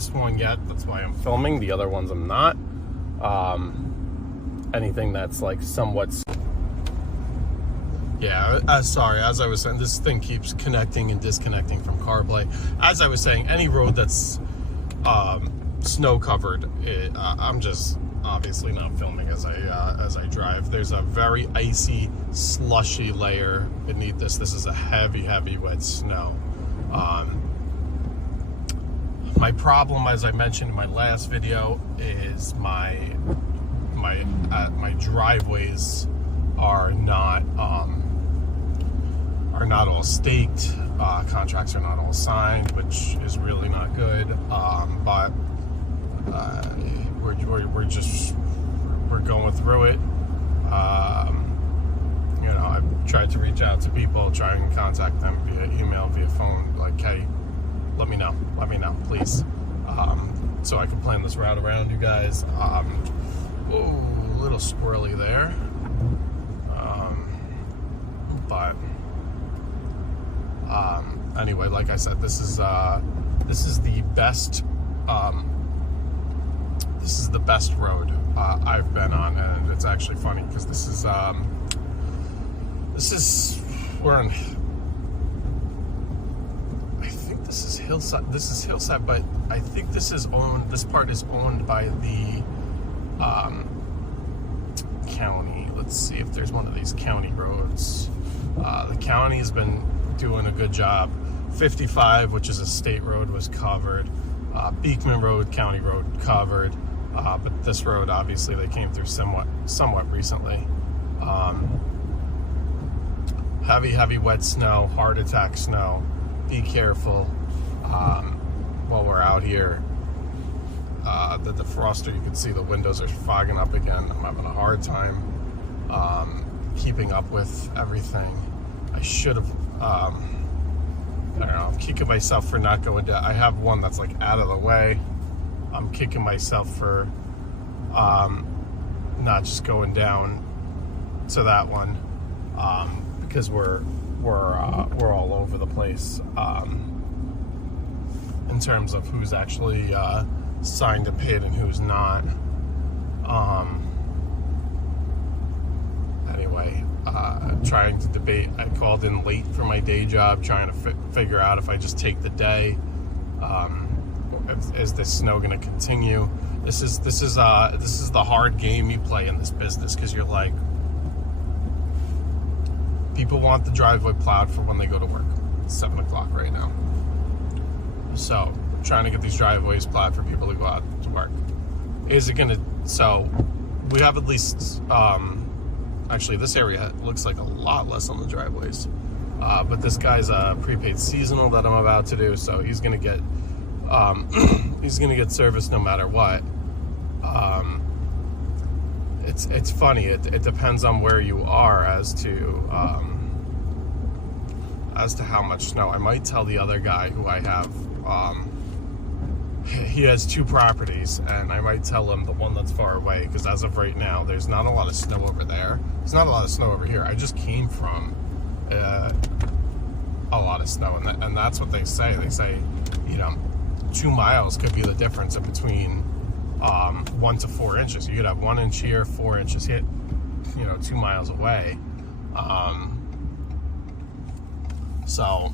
best one yet. That's why I'm filming. The other ones I'm not. Anything that's like somewhat... Yeah, sorry, as I was saying, this thing keeps connecting and disconnecting from CarPlay. As I was saying, any road that's snow covered, I'm just obviously not filming as I drive. There's a very icy, slushy layer beneath this. This is a heavy, heavy wet snow. My problem, as I mentioned in my last video, is my driveways are not all staked. Contracts are not all signed, which is really not good. But we're going through it. You know, I've tried to reach out to people, try and contact them via email, via phone, like, hey, let me know, please, so I can plan this route around you guys. Oh, a little squirrely there, but anyway, like I said, this is the best. This is the best road I've been on, and it's actually funny because we're in. I think this is Hillside. This is Hillside, but I think this part is owned by the county. Let's see if there's one of these county roads. The county has been doing a good job. 55, which is a state road, was covered. Beekman Road, county road, covered. But this road, obviously, they came through somewhat recently. Heavy wet snow, heart attack snow. Be careful while we're out here. The defroster, you can see the windows are fogging up again. I'm having a hard time keeping up with everything. I should have, I don't know, I'm kicking myself for not going down. I have one that's like out of the way. I'm kicking myself for not just going down to that one because we're all over the place in terms of who's actually signed to paid and who's not. Anyway, trying to debate. I called in late for my day job, trying to figure out if I just take the day. Is this snow going to continue? This is the hard game you play in this business, because you're like, people want the driveway plowed for when they go to work. It's 7 o'clock right now. So trying to get these driveways plowed for people to go out to work. Is it gonna, so we have at least, actually this area looks like a lot less on the driveways. But this guy's a prepaid seasonal that I'm about to do, so he's gonna get, service no matter what. It's funny, it depends on where you are as to how much snow. I might tell the other guy who I have, he has 2 properties, and I might tell him the one that's far away, because as of right now, there's not a lot of snow over there. There's not a lot of snow over here. I just came from a lot of snow, and that's what they say. They say, you know, 2 miles could be the difference in between 1 to 4 inches. You could have 1 inch here, 4 inches hit, you know, 2 miles away. So,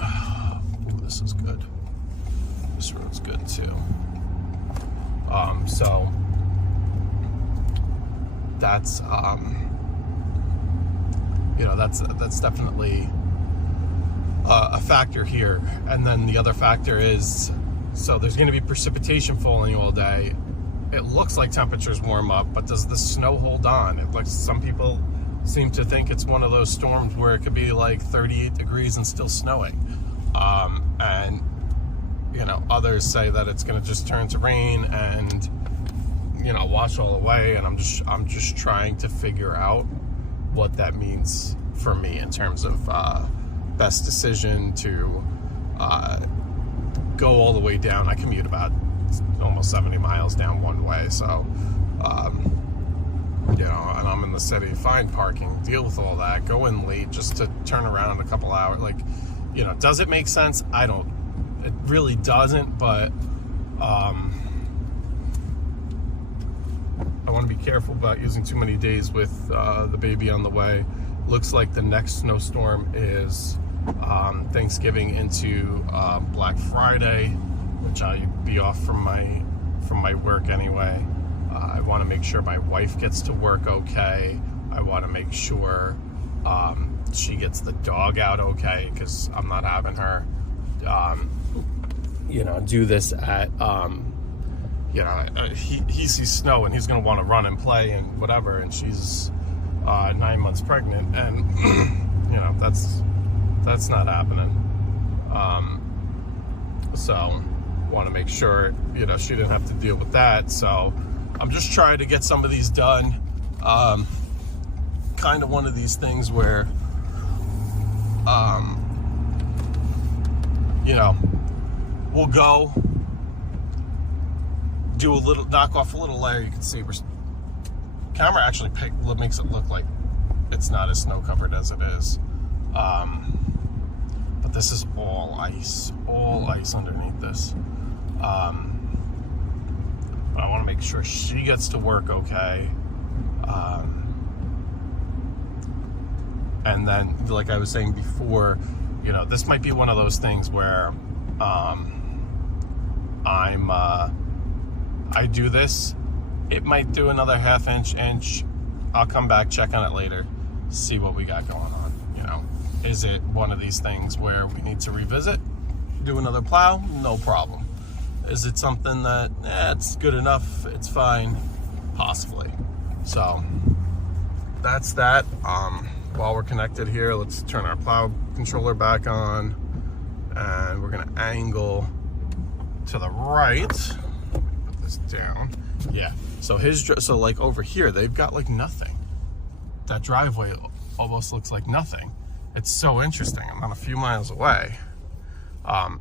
ooh, this is good. This road's good too. So that's you know, that's definitely a factor here. And then the other factor is, so there's going to be precipitation falling all day. It looks like temperatures warm up, but does the snow hold on? It looks, some people seem to think it's one of those storms where it could be like 38 degrees and still snowing. And you know, others say that it's going to just turn to rain and, you know, wash all away. And I'm just trying to figure out what that means for me in terms of best decision to go all the way down. I commute about almost 70 miles down one way, so you know, and I'm in the city. Find parking, deal with all that, go in late just to turn around a couple hours. Like, you know, does it make sense? I don't. it really doesn't, but I want to be careful about using too many days with the baby on the way. Looks like the next snowstorm is Thanksgiving into Black Friday, which I'll be off from my work anyway. I want to make sure my wife gets to work okay. I want to make sure she gets the dog out okay, because I'm not having her, do this at, he sees snow and he's going to want to run and play and whatever, and she's 9 months pregnant, and that's not happening. So want to make sure she didn't have to deal with that. So I'm just trying to get some of these done. Kind of one of these things where we'll go do a little, knock off a little layer. You can see camera actually makes it look like it's not as snow covered as it is. But this is all ice underneath this. But I want to make sure she gets to work okay. And then, like I was saying before, this might be one of those things where I do this. It might do another half inch. I'll come back, check on it later, see what we got going on. Is it one of these things where we need to revisit, do another plow? No problem. Is it something that it's good enough, it's fine? Possibly. So that's that. While we're connected here, let's turn our plow controller back on, and we're gonna angle to the right. Put this down. Yeah. So like over here, they've got like nothing. That driveway almost looks like nothing. It's so interesting. I'm not a few miles away.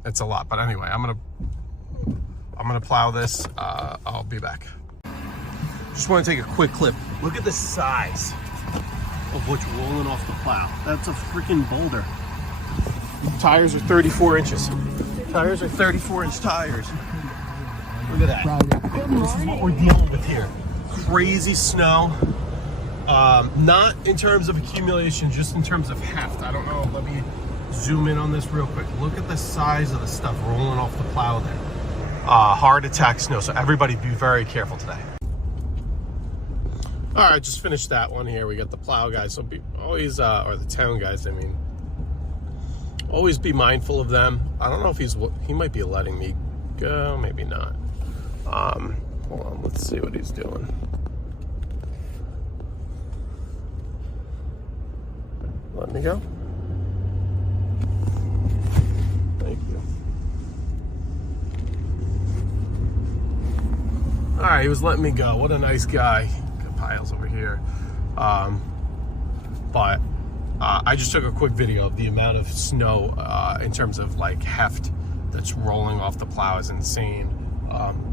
It's a lot, but anyway, I'm gonna plow this. I'll be back. Just want to take a quick clip. Look at the size of what's rolling off the plow. That's a freaking boulder. Tires are 34 inches. Tires are 34-inch tires. Look at that. This is what we're dealing with here. Crazy snow. Not in terms of accumulation, just in terms of heft. I don't know. Let me zoom in on this real quick. Look at the size of the stuff rolling off the plow there. Hard attack snow. So everybody be very careful today. All right, just finished that one here. We got the plow guys. So be always, or the town guys, I mean, always be mindful of them. I don't know if he might be letting me go, maybe not. Hold on, let's see what he's doing. Let me go. Thank you. All right, he was letting me go. What a nice guy. Got piles over here. But I just took a quick video of the amount of snow in terms of like heft that's rolling off the plow is insane.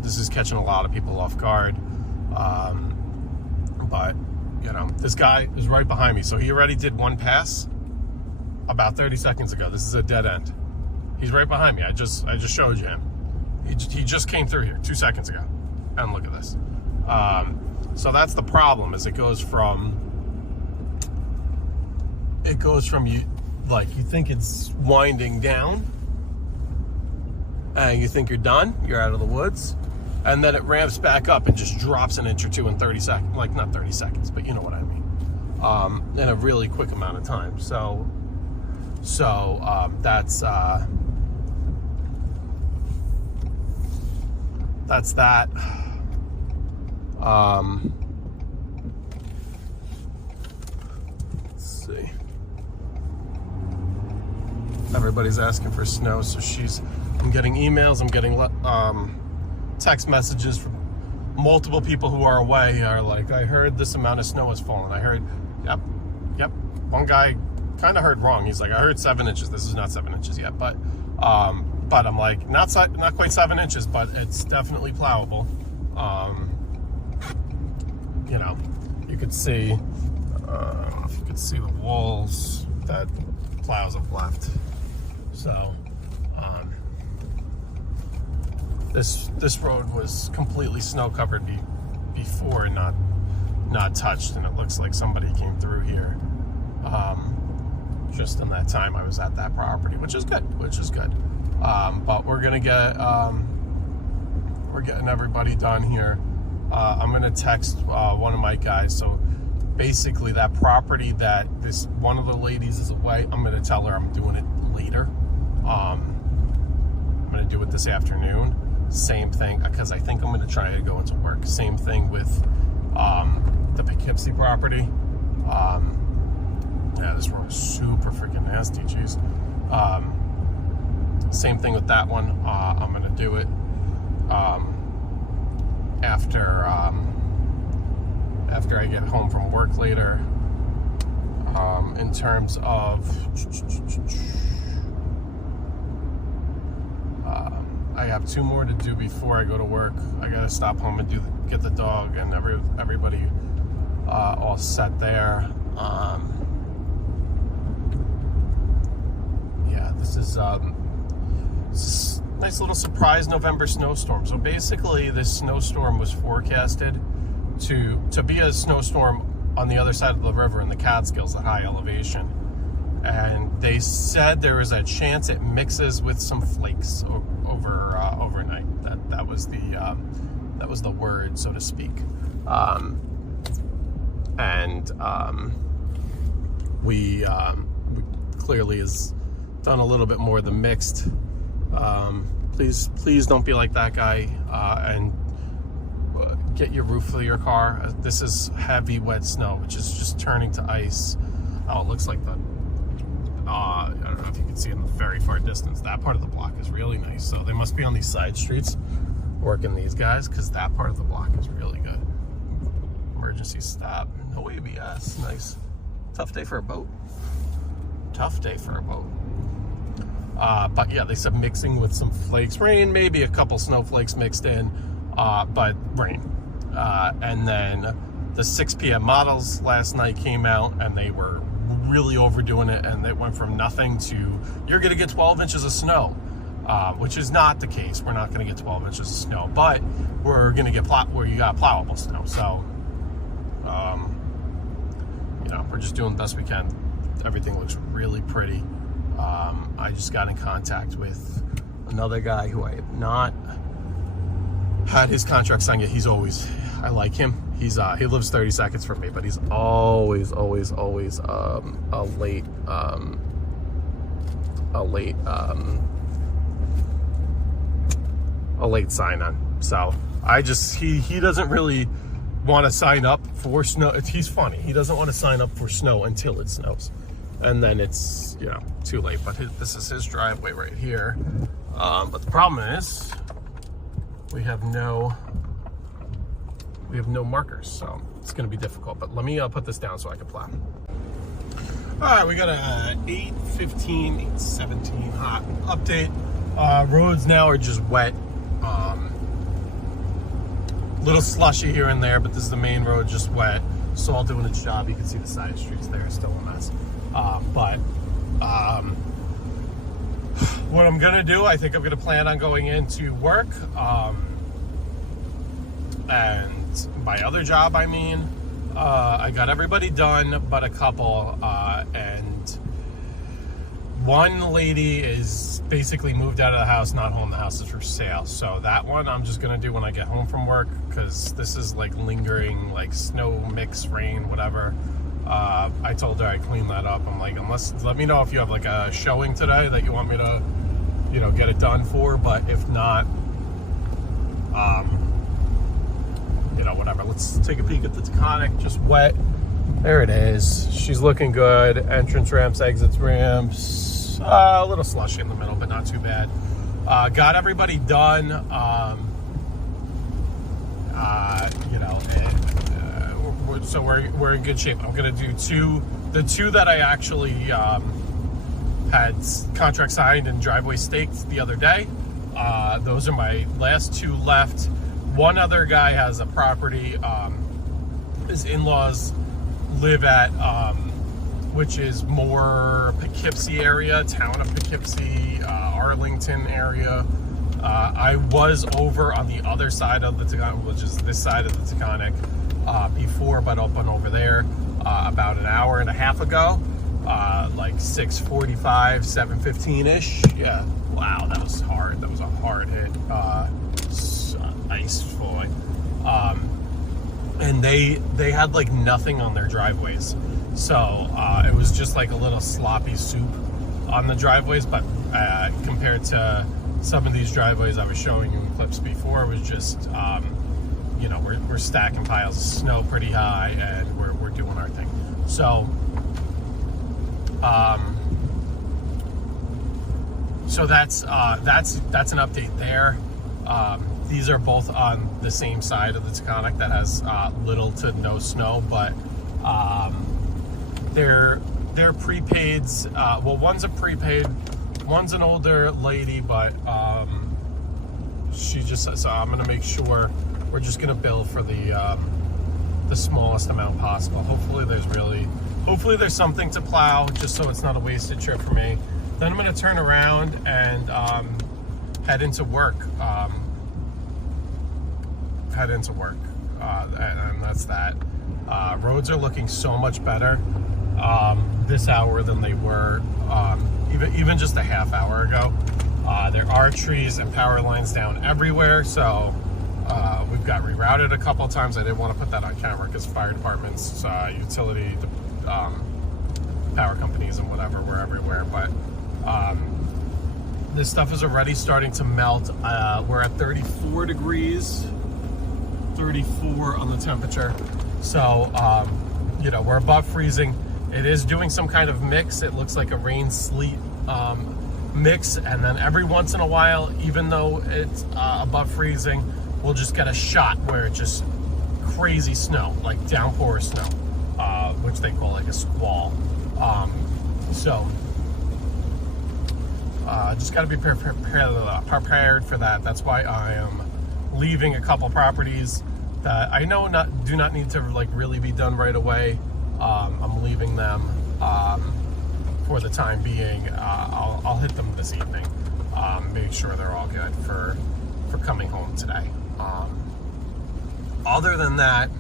This is catching a lot of people off guard. But this guy is right behind me. So he already did one pass about 30 seconds ago. This is a dead end. He's right behind me. I just showed you him. He just came through here 2 seconds ago. And look at this. So that's the problem, is it goes from you think it's winding down and you think you're done, you're out of the woods, and then it ramps back up and just drops an inch or two in 30 seconds, like not 30 seconds, but you know what I mean, in a really quick amount of time. So that's that. Let's see. Everybody's asking for snow, so I'm getting emails, I'm getting text messages from multiple people who are away, are like, I heard this amount of snow has fallen. I heard, yep. One guy kind of heard wrong. He's like, I heard 7 inches. This is not 7 inches yet, but I'm like, not quite 7 inches, but it's definitely plowable. You could see, if you could see the walls that plows have left. So, This road was completely snow covered before, not touched, and it looks like somebody came through here just in that time I was at that property, which is good. But we're gonna get we're getting everybody done here. I'm gonna text one of my guys. So basically, that property that this one of the ladies is away, I'm gonna tell her I'm doing it later. I'm gonna do it this afternoon. Same thing, because I think I'm gonna try to go into work. Same thing with the Poughkeepsie property. Yeah, this road is super freaking nasty, jeez. Same thing with that one. I'm gonna do it after I get home from work later. In terms of I have 2 more to do before I go to work. I gotta stop home and get the dog and everybody all set there. Yeah, this is nice little surprise November snowstorm. So basically, this snowstorm was forecasted to be a snowstorm on the other side of the river in the Catskills at high elevation, and they said there is a chance it mixes with some flakes overnight. That was the word, so to speak. We clearly has done a little bit more than mixed. Please don't be like that guy and get your roof of your car. This is heavy wet snow, which is just turning to ice. Oh, it looks like I don't know if you can see in the very far distance, that part of the block is really nice. So they must be on these side streets working these guys, because that part of the block is really good. Emergency stop, no ABS, nice. Tough day for a boat. But yeah, they said mixing with some flakes, rain, maybe a couple snowflakes mixed in, but rain. And then the 6 p.m. models last night came out, and they were really overdoing it, and it went from nothing to you're going to get 12 inches of snow, which is not the case. We're not going to get 12 inches of snow, but we're going to get where you got plowable snow. So, we're just doing the best we can. Everything looks really pretty. I just got in contact with another guy who I have not had his contract signed yet. I like him. He lives 30 seconds from me, but he's always a late sign on. So he doesn't really want to sign up for snow. He's funny. He doesn't want to sign up for snow until it snows, and then it's too late. But this is his driveway right here. But the problem is we have no markers, so it's going to be difficult. But let me put this down so I can plow. All right, we got a 8:15, 8:17 hot update. Roads now are just wet. Little slushy here and there, but this is the main road, just wet. It's all doing its job. You can see the side streets there, still a mess. What I'm gonna do, I think I'm gonna plan on going into work. And my other job, I got everybody done but a couple, and one lady is basically moved out of the house, not home. The house is for sale. So that one I'm just gonna do when I get home from work, because this is like lingering, like snow mix, rain, whatever. I told her I'd clean that up. I'm like, let me know if you have like a showing today that you want me to, get it done for. But if not, whatever. Let's take a peek at the Taconic, just wet. There it is. She's looking good. Entrance ramps, exits ramps. A little slushy in the middle, but not too bad. Got everybody done. So we're in good shape. I'm gonna do the two that I actually had contract signed and driveway staked the other day. Those are my last 2 left. One other guy has a property his in-laws live at, which is more Poughkeepsie area, town of Poughkeepsie, Arlington area. I was over on the other side of the Taconic, which is this side of the Taconic, before, but open over there about an hour and a half ago, like 6:45, 7:15-ish. Yeah, wow, that was hard. That was a hard hit. Ice falling. And they had like nothing on their driveways. So it was just like a little sloppy soup on the driveways, but compared to some of these driveways I was showing you in clips before, it was just, you know, we're stacking piles of snow pretty high, and we're doing our thing. So, so that's an update there. These are both on the same side of the Taconic that has little to no snow, but they're prepaids. Well, one's a prepaid, one's an older lady, but she just, so I'm gonna make sure we're just gonna bill for the smallest amount possible. Hopefully there's something to plow, just so it's not a wasted trip for me. Then I'm gonna turn around and head into work. And that's that. Roads are looking so much better this hour than they were even just a half hour ago. There are trees and power lines down everywhere, so we've got rerouted a couple times. I didn't want to put that on camera because fire departments, utility, power companies and whatever were everywhere, but this stuff is already starting to melt. We're at 34 degrees, 34 on the temperature. So, you know, we're above freezing. It is doing some kind of mix. It looks like a rain sleet mix. And then every once in a while, even though it's above freezing, we'll just get a shot where it's just crazy snow, like downpour snow, which they call like a squall. Just got to be prepared for that. That's why I am leaving a couple properties that I know do not need to like really be done right away. I'm leaving them for the time being. I'll hit them this evening. Make sure they're all good for coming home today. Other than that,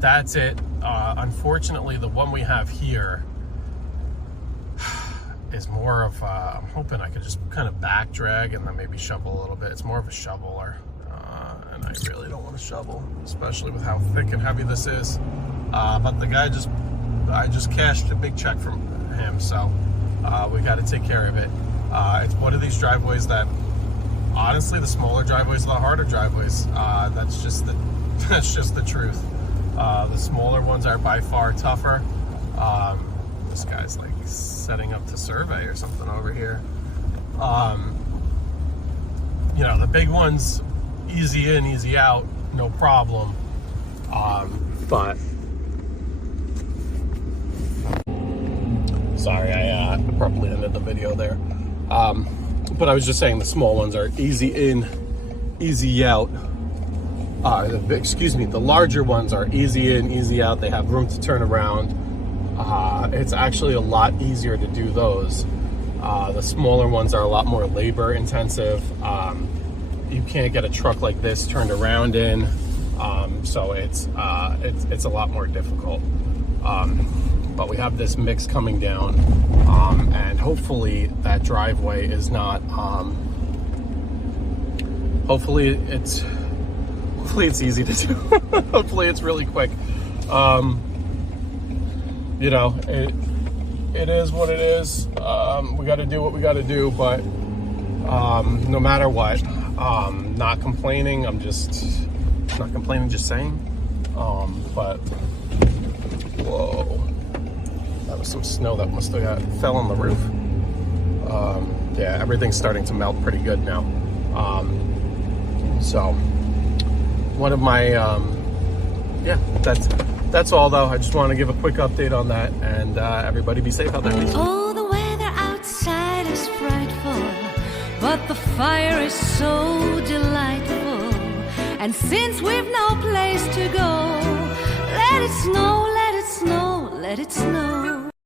that's it. Unfortunately, the one we have here is more of I'm hoping I could just kind of back drag and then maybe shovel a little bit. It's more of a shoveler, and I really don't want to shovel, especially with how thick and heavy this is. But the guy I just cashed a big check from him, so we got to take care of it. It's one of these driveways that, honestly, the smaller driveways are the harder driveways. That's just the truth. The smaller ones are by far tougher. This guy's like setting up to survey or something over here. You know, the big ones, easy in, easy out, no problem. But sorry, I abruptly ended the video there. But I was just saying the small ones are easy in, easy out. The larger ones are easy in, easy out. They have room to turn around. It's actually a lot easier to do those. The smaller ones are a lot more labor intensive. You can't get a truck like this turned around in, so it's a lot more difficult. But we have this mix coming down, and hopefully that driveway is not. Hopefully it's easy to do. Hopefully it's really quick. You know, it is what it is. We got to do what we got to do, but no matter what, not complaining. I'm just not complaining, just saying. But whoa, that was some snow that must have fell on the roof. Yeah, everything's starting to melt pretty good now. So one of my yeah, that's all though. I just want to give a quick update on that, and everybody be safe out there. Oh, the weather outside is frightful, but the fire is so delightful. And since we've no place to go, let it snow, let it snow, let it snow.